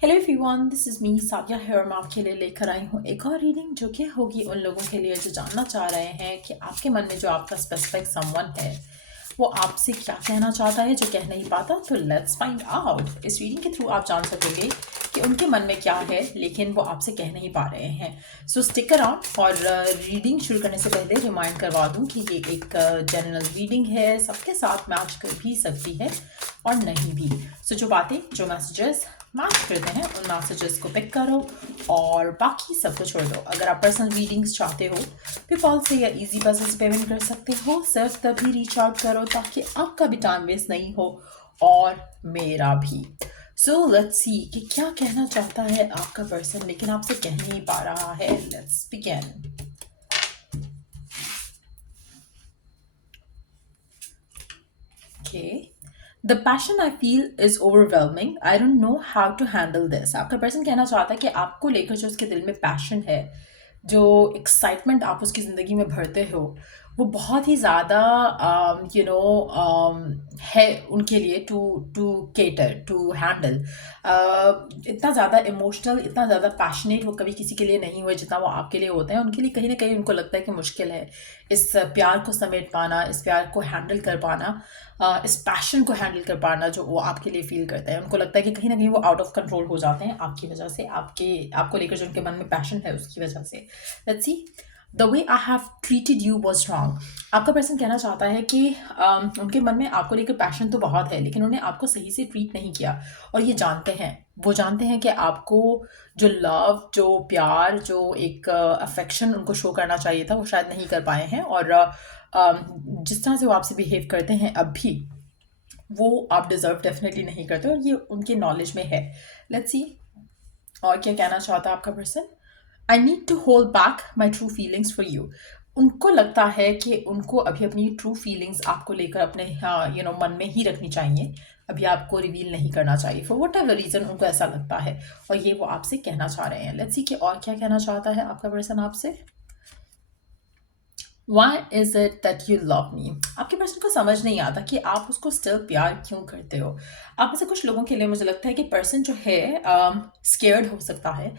Hello everyone, this is me Sadia है और मैं आपके लिए लेकर आई हूँ एक और रीडिंग जो कि होगी उन लोगों के लिए जो जानना चाह रहे हैं कि आपके मन में जो आपका स्पेसिफिक समवन है वो आपसे क्या कहना चाहता है जो कह नहीं पाता। तो लेट्स फाइंड आउट। इस रीडिंग के थ्रू आप जान सकोगे कि उनके मन में क्या है लेकिन वो आपसे कह नहीं पा रहे हैं। सो स्टिक अराउंड। और रीडिंग शुरू करने से पहले रिमाइंड करवा दूँ कि ये एक जनरल रीडिंग है, सबके साथ मैच कर भी सकती है और नहीं भी। सो जो बातें जो मैसेजेस मैच करते हैं उन मैसेजेस को पिक करो और बाकी सबको छोड़ दो। अगर आप पर्सनल रीडिंग्स चाहते हो पेपॉल से या इजी पैसे से पेमेंट कर सकते हो। सिर्फ तभी रीच आउट करो ताकि आपका भी टाइम वेस्ट नहीं हो और मेरा भी। सो लेट्स सी कि क्या कहना चाहता है आपका पर्सन लेकिन आपसे कह नहीं पा रहा है। Let's begin. Okay. The passion I feel is overwhelming. I don't know how to handle this. आपका पर्सन कहना चाहता है कि आपको लेकर जो उसके दिल में पैशन है, जो एक्साइटमेंट आप उसकी ज़िंदगी में भरते हो, वो बहुत ही ज़्यादा है उनके लिए to to cater to handle. इतना ज़्यादा इमोशनल, इतना ज़्यादा पैशनेट वो कभी किसी के लिए नहीं हुए जितना वो आपके लिए होते हैं। उनके लिए कहीं ना कहीं उनको लगता है कि मुश्किल है इस प्यार को समेट पाना, इस प्यार को हैंडल कर पाना, इस पैशन को हैंडल कर पाना जो वो आपके लिए फील करते हैं। उनको लगता है कि कहीं ना कहीं वो आउट ऑफ कंट्रोल हो जाते हैं आपकी वजह से, आपको लेकर जो उनके मन में पैशन है उसकी वजह से। Let's see. The way I have treated you was wrong. आपका पर्सन कहना चाहता है कि उनके मन में आपको लेकर पैशन तो बहुत है लेकिन उन्हें आपको सही से ट्रीट नहीं किया और ये जानते हैं। वो जानते हैं कि आपको जो लव, जो प्यार, जो एक अफेक्शन उनको शो करना चाहिए था वो शायद नहीं कर पाए हैं। और जिस तरह से वो आपसे बिहेव करते हैं अब भी, वो आप डिज़र्व डेफिनेटली नहीं करते और ये उनके नॉलेज में है। लेट्स सी और क्या कहना चाहता है आपका person. I need to hold back my true feelings for you. उनको लगता है कि उनको अभी अपनी ट्रू फीलिंग्स आपको लेकर अपने मन में ही रखनी चाहिए, अभी आपको रिवील नहीं करना चाहिए फॉर वट एवर रीज़न उनको ऐसा लगता है और ये वो आपसे कहना चाह रहे हैं। लेट्स सी कि और क्या कहना चाहता है आपका पर्सन आपसे। Why is it that you love me? आपके पर्सन को समझ नहीं आता कि आप उसको स्टिल प्यार क्यों करते हो। आप में से कुछ लोगों के लिए मुझे लगता है कि पर्सन जो है स्केयर्ड हो सकता है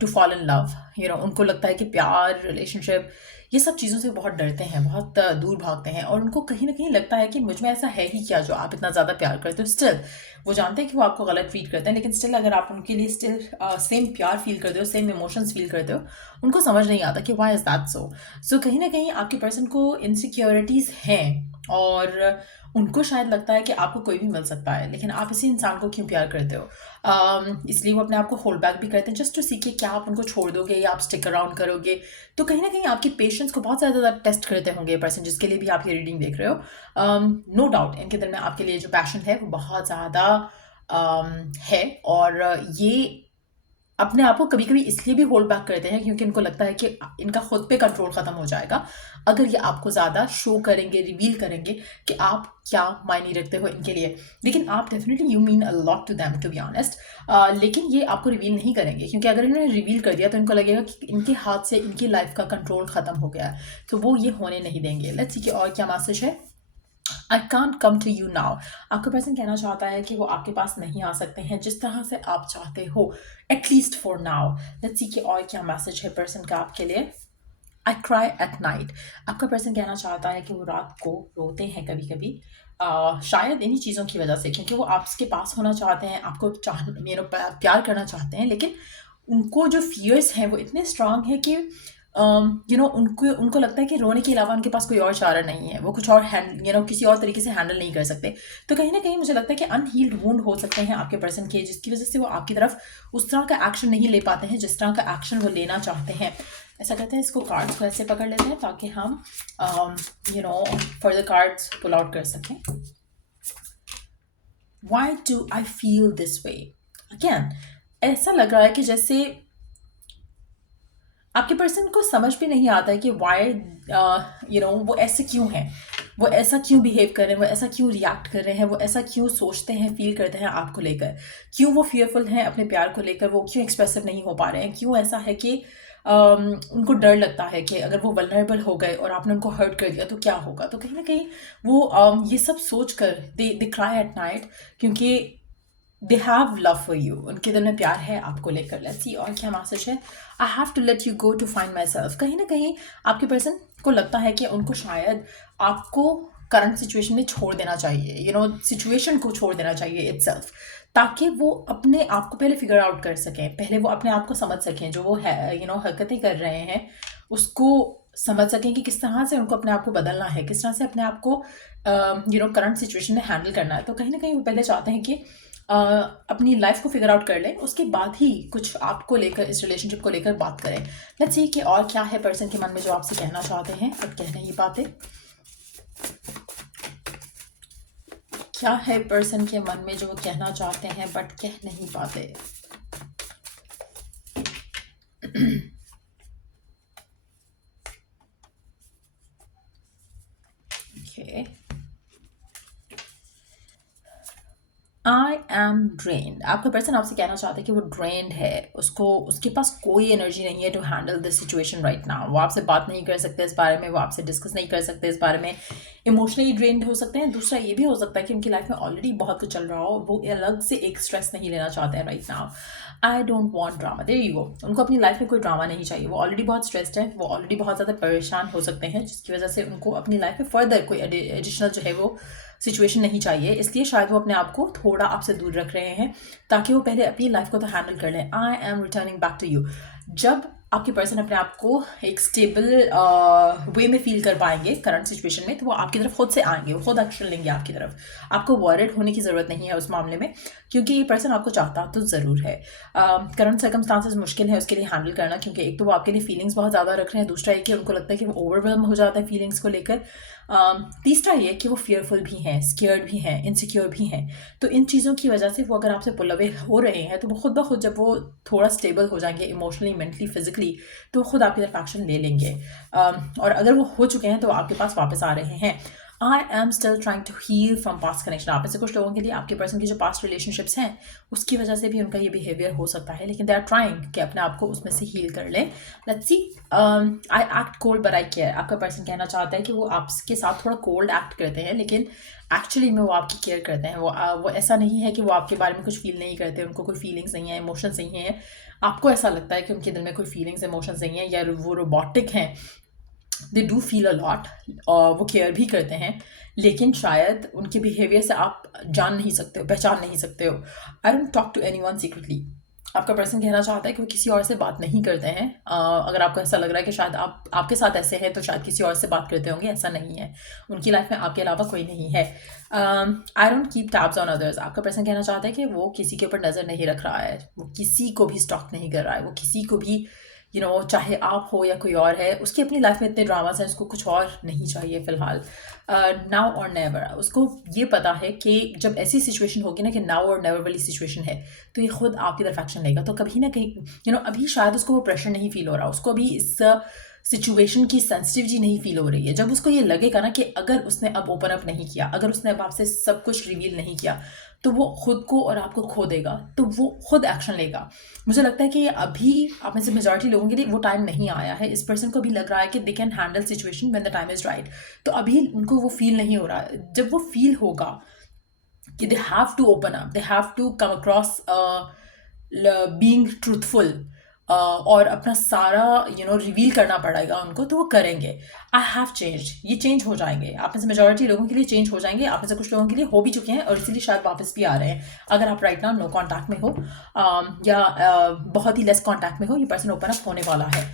टू फॉल इन लव। उनको लगता है कि प्यार, रिलेशनशिप, ये सब चीज़ों से बहुत डरते हैं, बहुत दूर भागते हैं और उनको कहीं ना कहीं लगता है कि मुझ में ऐसा है ही क्या जो आप इतना ज़्यादा प्यार करते हो। स्टिल वो जानते हैं कि वो आपको गलत ट्रीट करते हैं लेकिन स्टिल अगर आप उनके लिए स्टिल सेम प्यार फील करते हो, सेम इमोशंस फील करते हो, उनको समझ नहीं आता कि वाई इज़ दैट सो कहीं ना कहीं आपके पर्सन को इनसिक्योरिटीज़ हैं और उनको शायद लगता है कि आपको कोई भी मिल सकता है लेकिन आप इसी इंसान को क्यों प्यार करते हो। इसलिए वो अपने आप को होल्ड बैक भी करते हैं जस्ट टू सी कि क्या आप उनको छोड़ दोगे या आप स्टिक अराउंड करोगे। तो कहीं ना कहीं आपकी पेशेंस को बहुत ज़्यादा टेस्ट करते होंगे ये पर्सन जिसके लिए भी आप ये रीडिंग देख रहे हो। नो डाउट इनके दिल में आपके लिए जो पैशन है वो बहुत ज़्यादा है और ये अपने आप को कभी-कभी इसलिए भी होल्ड बैक करते हैं क्योंकि इनको लगता है कि इनका खुद पे कंट्रोल खत्म हो जाएगा अगर ये आपको ज़्यादा शो करेंगे, रिवील करेंगे कि आप क्या मायने रखते हो इनके लिए। लेकिन आप definitely you mean a lot to them to be honest. लेकिन ये आपको रिवील नहीं करेंगे क्योंकि अगर इन्होंने रिवील कर दिया तो इनको लगेगा कि इनके हाथ से इनकी लाइफ का कंट्रोल खत्म हो गया है, तो वो ये होने नहीं देंगे। लेट्स सी कि और क्या मैसेज है। I can't come to you now. आपका पर्सन कहना चाहता है कि वो आपके पास नहीं आ सकते हैं जिस तरह से आप चाहते हो, at least for now. Let's see कि और क्या मैसेज है पर्सन का आपके लिए। I cry at night. आपका पर्सन कहना चाहता है कि वो रात को रोते हैं कभी कभी, शायद इन्हीं चीज़ों की वजह से क्योंकि वो आपके पास होना चाहते हैं, आपको प्यार करना चाहते हैं लेकिन उनको जो फियर्स हैं वो इतने स्ट्रांग है कि उनको उनको लगता है कि रोने के अलावा उनके पास कोई और चारा नहीं है, वो कुछ और किसी और तरीके से हैंडल नहीं कर सकते। तो कहीं ना कहीं मुझे लगता है कि अनहील्ड वुंड हो सकते हैं आपके पर्सन के जिसकी वजह से वो आपकी तरफ उस तरह का एक्शन नहीं ले पाते हैं जिस तरह का एक्शन वो लेना चाहते हैं। ऐसा करते हैं, इसको कार्ड्स को ऐसे पकड़ लेते हैं ताकि हम फर्दर कार्ड्स पुल आउट कर सकें। Why do I feel this way. Again ऐसा लग रहा है कि जैसे आपके पर्सन को समझ भी नहीं आता है कि वाई वो ऐसे क्यों हैं, वो ऐसा क्यों बिहेव कर रहे हैं, वो ऐसा क्यों रिएक्ट कर रहे हैं, वो ऐसा क्यों सोचते हैं, फील करते हैं आपको लेकर, क्यों वो फियरफुल हैं अपने प्यार को लेकर, वो क्यों एक्सप्रेसिव नहीं हो पा रहे हैं, क्यों ऐसा है कि उनको डर लगता है कि अगर वो वल्नरेबल हो गए और आपने उनको हर्ट कर दिया तो क्या होगा। तो कहीं ना कहीं वो ये सब सोच कर दे क्राई एट नाइट क्योंकि they have love for you, उनके दिल में प्यार है आपको लेकर। लेट्स सी और क्या मैसेज है। I have to let you go to find myself. कहीं ना कहीं आपके पर्सन को लगता है कि उनको शायद आपको करंट सिचुएशन में छोड़ देना चाहिए, सिचुएशन को छोड़ देना चाहिए इटसेल्फ, ताकि वो अपने आप को पहले फिगर आउट कर सकें, पहले वो अपने आप को समझ सकें, जो वो है हरकतें कर रहे हैं उसको समझ सकें कि किस तरह से उनको अपने आप को बदलना है, किस तरह से अपने आप को करंट सिचुएशन में हैंडल करना है। तो कहीं ना कहीं वो पहले चाहते हैं कि अपनी लाइफ को फिगर आउट कर लें, उसके बाद ही कुछ आपको लेकर, इस रिलेशनशिप को लेकर बात करें। लेट्स सी कि और क्या है पर्सन के मन में जो आपसे कहना चाहते हैं बट कह नहीं पाते। क्या है पर्सन के मन में जो वो कहना चाहते हैं बट कह नहीं पाते। Okay. I am drained. आपका पर्सन आपसे कहना चाहता है कि वो ड्रेन्ड है, उसके पास कोई एनर्जी नहीं है to handle this situation right now. वो आपसे बात नहीं कर सकते इस बारे में, वो आपसे डिस्कस नहीं कर सकते इस बारे में, इमोशनली ड्रेन्ड हो सकते हैं। दूसरा ये भी हो सकता है कि उनकी लाइफ में ऑलरेडी बहुत कुछ चल रहा हो, वो अलग से एक स्ट्रेस नहीं लेना चाहते हैं right now. I don't want drama, there you go. उनको अपनी लाइफ में कोई ड्रामा नहीं चाहिए, वो ऑलरेडी बहुत स्ट्रेस्ड है, वो ऑलरेडी बहुत ज़्यादा परेशान हो सकते हैं, जिसकी वजह से उनको अपनी लाइफ में फर्दर कोई एडिशनल जो है वो सिचुएशन नहीं चाहिए। इसलिए शायद वो अपने आप को थोड़ा आपसे दूर रख रहे हैं, ताकि वो पहले अपनी लाइफ को तो हैंडल कर लें। I am returning back to you. जब आपके पर्सन अपने आप को एक स्टेबल वे में फील कर पाएंगे करंट सिचुएशन में, तो वो आपकी तरफ खुद से आएंगे, वो खुद एक्शन लेंगे आपकी तरफ। आपको वॉरिड होने की ज़रूरत नहीं है उस मामले में, क्योंकि ये पर्सन आपको चाहता तो ज़रूर है। करंट सर्कमस्टांसेस मुश्किल है उसके लिए हैंडल करना, क्योंकि एक तो वो आपके लिए फीलिंग्स बहुत ज़्यादा रख रहे हैं, दूसरा ये कि उनको लगता है कि वो ओवरवेलम हो जाता है फीलिंग्स को लेकर, तीसरा ये कि वो फियरफुल भी हैं, स्केयर्ड भी हैं, इनसिक्योर भी हैं। तो इन चीज़ों की वजह से वो अगर आपसे पुल अवे हो रहे हैं, तो वो खुद ब खुद जब वो थोड़ा स्टेबल हो जाएंगे इमोशनली, मेंटली, फिजिकली, तो वो खुद आपकी तरफ एक्शन ले लेंगे। और अगर वो हो चुके हैं तो आपके पास वापस आ रहे हैं। I am still trying to heal from past connection. आप में से कुछ लोगों के लिए आपके पर्सन की जो पास्ट रिलेशनशिप्स हैं उसकी वजह से भी उनका ये बिहेवियर हो सकता है, लेकिन दे आर ट्राइंग कि अपने आप को उसमें से हील कर लें। Let's see. I act cold but I care. आपका पर्सन कहना चाहता है कि वो आपके साथ थोड़ा कोल्ड एक्ट करते हैं, लेकिन एक्चुअली में वो आपकी केयर करते हैं। वो ऐसा नहीं है कि वो आपके बारे में कुछ फील नहीं करते, उनको कोई फीलिंग्स नहीं है, इमोशंस नहीं है। आपको ऐसा लगता है कि उनके दिल में कोई फीलिंग्स, इमोशंस नहीं है, या वो रोबोटिक हैं। They do feel a lot, और वो केयर भी करते हैं, लेकिन शायद उनके बिहेवियर से आप जान नहीं सकते हो, पहचान नहीं सकते हो। I don't talk to anyone secretly. आपका पर्सन कहना चाहता है कि वो किसी और से बात नहीं करते हैं। अगर आपको ऐसा लग रहा है कि शायद आपके साथ ऐसे हैं, तो शायद किसी और से बात करते होंगे, ऐसा नहीं है। उनकी लाइफ में आपके अलावा कोई नहीं है। I don't keep tabs on others. आपका पर्सन कहना चाहता है कि वो किसी के ऊपर नज़र नहीं रख रहा है, वो किसी को भी स्टॉक नहीं कर रहा है, वो किसी को भी चाहे आप हो या कोई और है, उसकी अपनी लाइफ में इतने ड्रामास हैं, उसको कुछ और नहीं चाहिए फ़िलहाल। नाउ और नेवर। उसको ये पता है कि जब ऐसी सिचुएशन होगी ना कि नाउ और नेवर वाली सिचुएशन है, तो ये खुद आपकी तरफ एक्शन लेगा। तो कभी ना कहीं अभी शायद उसको वो प्रेशर नहीं फील हो रहा, उसको अभी इस सिचुएशन की सेंसिटिविटी नहीं फील हो रही है। जब उसको ये लगेगा ना कि अगर उसने अब ओपन अप नहीं किया, अगर उसने अब आपसे सब कुछ रिवील नहीं किया, तो वो खुद को और आपको खो देगा, तो वो खुद एक्शन लेगा। मुझे लगता है कि अभी आप में से मेजॉरिटी लोगों के लिए वो टाइम नहीं आया है। इस पर्सन को भी लग रहा है कि they can handle situation when the time is right. तो अभी उनको वो फील नहीं हो रहा है। जब वो फील होगा कि they have to open up, they have to come across being truthful, और अपना सारा रिवील करना पड़ेगा उनको, तो वो करेंगे। आई हैव चेंज, ये चेंज हो जाएंगे। आप में से मेजॉरिटी लोगों के लिए चेंज हो जाएंगे, आप में से कुछ लोगों के लिए हो भी चुके हैं और इसीलिए शायद वापस भी आ रहे हैं। अगर आप राइट नाउ नो कॉन्टैक्ट में हो, या बहुत ही लेस कॉन्टैक्ट में हो, ये पर्सन ओपन अप होने वाला है।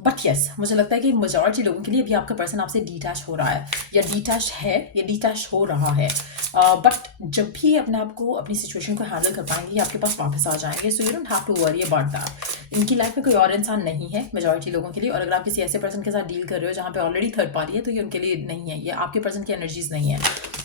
बट येस, मुझे लगता है कि मेजॉरिटी लोगों के लिए अभी आपका पर्सन आपसे डिटैच हो रहा है, या डिटैच है, या डिटैच हो रहा है। बट जब भी अपने आप को, अपनी सिचुएशन को हैंडल कर पाएंगे, ये आपके पास वापस आ जाएंगे। So you don't have to worry about that. इनकी लाइफ में कोई और इंसान नहीं है मेजॉरिटी लोगों के लिए। और अगर आप किसी ऐसे पर्सन के साथ डील कर रहे हो जहाँ पे ऑलरेडी थर्ड पार्टी है, तो ये उनके लिए नहीं है, ये आपके पर्सन की एनर्जीज नहीं है,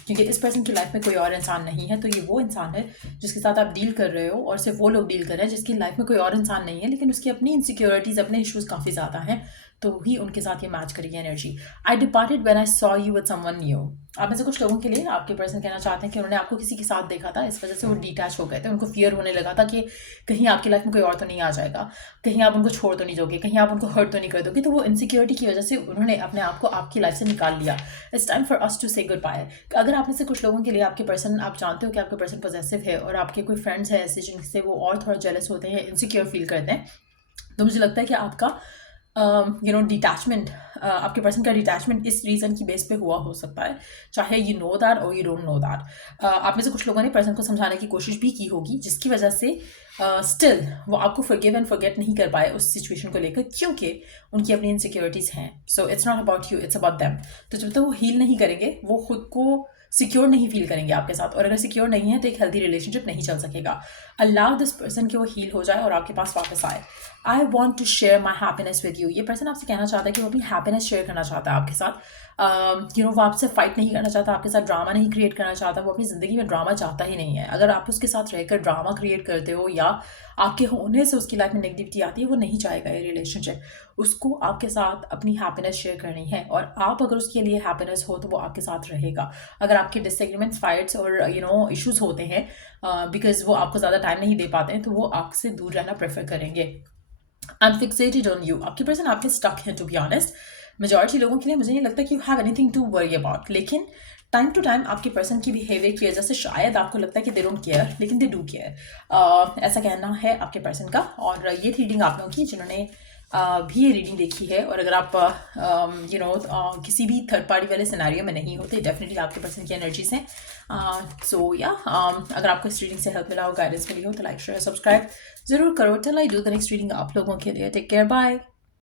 क्योंकि इस पर्सन की लाइफ में कोई और इंसान नहीं है। तो ये वो इंसान है जिसके साथ आप डील कर रहे हो, और सिर्फ वो लोग डील कर रहे हैं जिसकी लाइफ में कोई और इंसान नहीं है, लेकिन उसकी अपनी इनसिक्योरिटीज़, अपने इश्यूज़ काफ़ी ज़्यादा हैं। तो ही उनके साथ ये मैच करेगी energy. I departed when I saw you with someone new. आप में से कुछ लोगों के लिए आपके पर्सन कहना चाहते हैं कि उन्होंने आपको किसी के साथ देखा था, इस वजह से वो डिटैच हो गए थे। उनको फियर होने लगा था कि कहीं आपकी लाइफ में कोई और तो नहीं आ जाएगा, कहीं आप उनको छोड़ तो नहीं दोगे, कहीं आप उनको हर्ट तो नहीं कर दोगे। तो वो इनसिक्योरिटी की वजह से उन्होंने अपने आप को आपकी लाइफ से निकाल लिया। It's time for us to say goodbye. अगर आप में से कुछ लोगों के लिए आपके पर्सन, आप जानते हो कि आपके पर्सन पॉजेसिव है और आपके कोई फ्रेंड्स हैं ऐसे जिनसे वो और थोड़ा जेलस होते हैं, इनसिक्योर फील करते हैं, तो मुझे लगता है कि आपका डिटैचमेंट, आपके पर्सन का डिटैचमेंट इस रीज़न की बेस पे हुआ हो सकता है, चाहे यू नो दैट और यू डोंट नो दैट। आप में से कुछ लोगों ने पर्सन को समझाने की कोशिश भी की होगी, जिसकी वजह से स्टिल वो आपको फॉरगिव एंड फॉरगेट नहीं कर पाए उस सिचुएशन को लेकर, क्योंकि उनकी अपनी इनसिक्योरिटीज़ हैं। So it's not about you, it's about them. तो जब तक वो हील नहीं करेंगे, वो खुद को सिक्योर नहीं फील करेंगे आपके साथ, और अगर सिक्योर नहीं है तो एक हेल्दी रिलेशनशिप नहीं चल सकेगा। अलाउ दिस पर्सन कि वो हील हो जाए और आपके पास वापस आए। I want to share my happiness with you. ये पर्सन आपसे कहना चाहता है कि वो अपनी हैप्पीनेस शेयर करना चाहता है आपके साथ। वो आपसे फाइट नहीं करना चाहता, आपके साथ ड्रामा नहीं क्रिएट करना चाहता। वो अपनी ज़िंदगी में ड्रामा चाहता ही नहीं है। अगर आप उसके साथ रहकर ड्रामा क्रिएट करते हो या आपके होने से उसकी लाइफ में नेगेटिविटी आती है, वो नहीं चाहेगा ये रिलेशनशिप। उसको आपके साथ अपनी हैप्पीनेस शेयर करनी है, और आप अगर उसके लिए हैप्पीनेस हो तो वो आपके साथ रहेगा। अगर आपके डिसएग्रीमेंट्स, फाइट्स और इश्यूज होते हैं बिकॉज वो आपको ज़्यादा टाइम नहीं दे पाते हैं, तो वो आपसे दूर रहना प्रेफर करेंगे। I am fixated on you. आपके पर्सन आपके स्टक है, टू बी ऑनेस्ट। मेजॉरिटी लोगों के लिए मुझे नहीं लगता कि you have anything to worry about, लेकिन टाइम टू टाइम आपके पर्सन की बिहेवियर की वजह से शायद आपको लगता है कि दे डोंट केयर, लेकिन दे डू केयर। ऐसा कहना है आपके पर्सन का। और ये रीडिंग आप लोगों की जिन्होंने भी ये रीडिंग देखी है, और अगर आप किसी भी थर्ड पार्टी वाले सिनेरियो में नहीं होते, डेफिनेटली आपके पर्सन की एनर्जीज हैं। सो या अगर आपको इस रीडिंग से हेल्प मिला हो, गाइडेंस मिली हो, तो लाइक शेयर सब्सक्राइब जरूर करो। Till I do the next reading आप लोगों के लिए। Take care, bye.